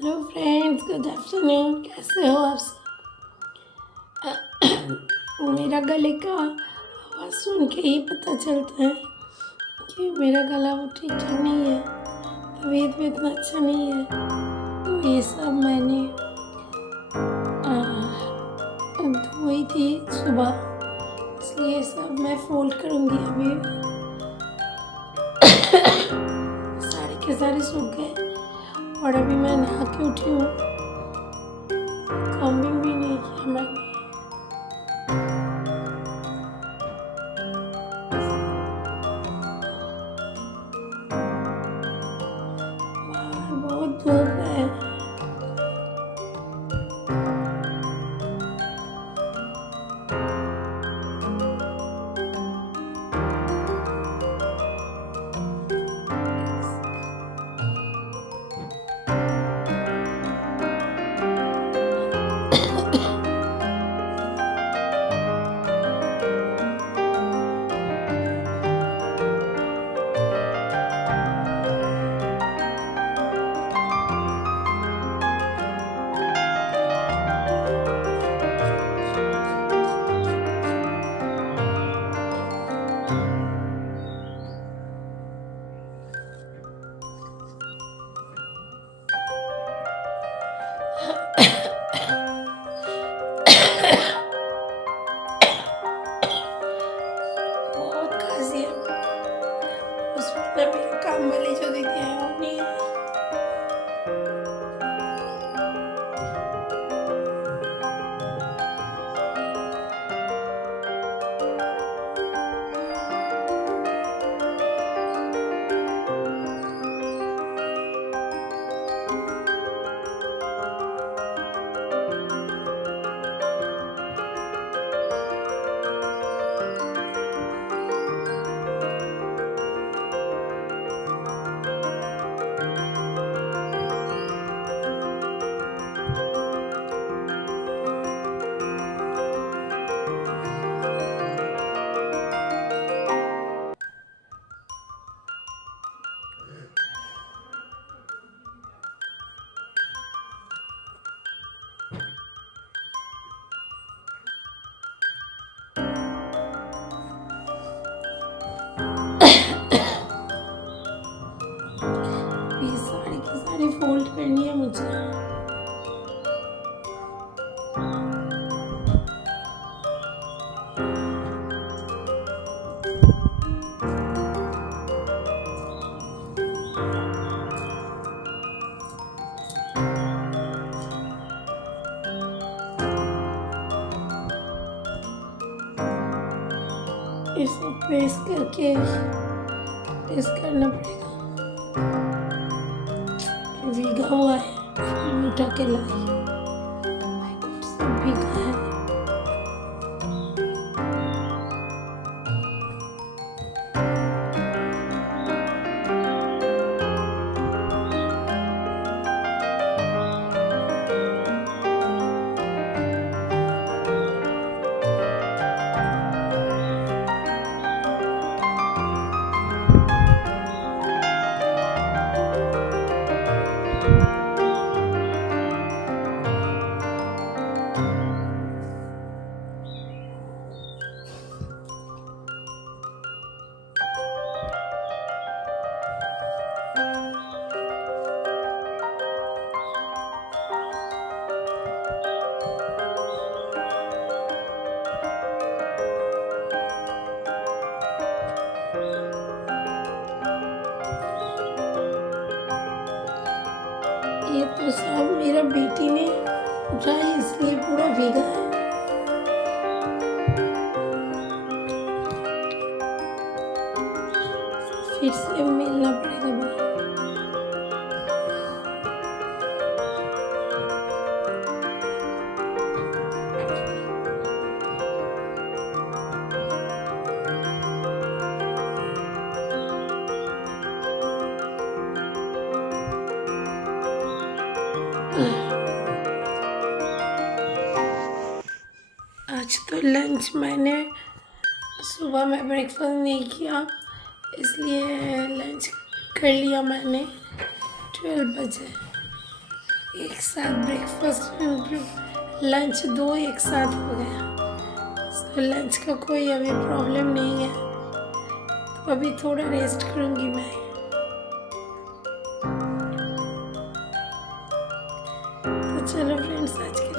Hello friends, good afternoon. कैसे हो आप सब? मेरा गले का आवाज़ सुन के ही पता चलता है कि मेरा गला वो ठीक ठाक नहीं है, तबीयत भी इतना अच्छा नहीं है। तो ये सब मैंने धोई थी सुबह, इसलिए सब मैं फोल्ड करूँगी अभी। सारे के सारे सूख गए और अभी मैं नहा के उठी हूँ। कॉम्बिंग भी नहीं किया मैंने। बाहर बहुत धूप है। बहुत खांसी है। हॉस्पिटल में काम वाली जो दीदी है वो नहीं है। ये साड़ी की साड़ी फोल्ड करनी है मुझे। इसको प्रेस करके प्रेस करना पड़ेगा। भीगा हुआ है, फिर उठा के लाई। माय गॉड, सब भीगा है। ये तो सब मेरा बेटी ने उठाया, इसलिए पूरा भीगा है। फिर से मिलना पड़ेगा बाहर। आज तो लंच मैंने सुबह में ब्रेकफास्ट नहीं किया, इसलिए लंच कर लिया मैंने 12 बजे। एक साथ ब्रेकफास्ट लंच दो एक साथ हो गया। सो लंच का कोई अभी प्रॉब्लम नहीं है, तो अभी थोड़ा रेस्ट करूँगी मैं। तो चलो फ्रेंड्स, आज के